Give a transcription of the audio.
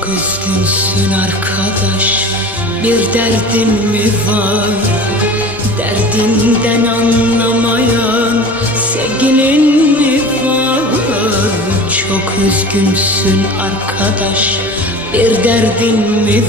Çok arkadaş Bir derdin mi var? Derdinden anlamayan Sevgilin mi var? Çok üzgünsün arkadaş Bir derdin mi var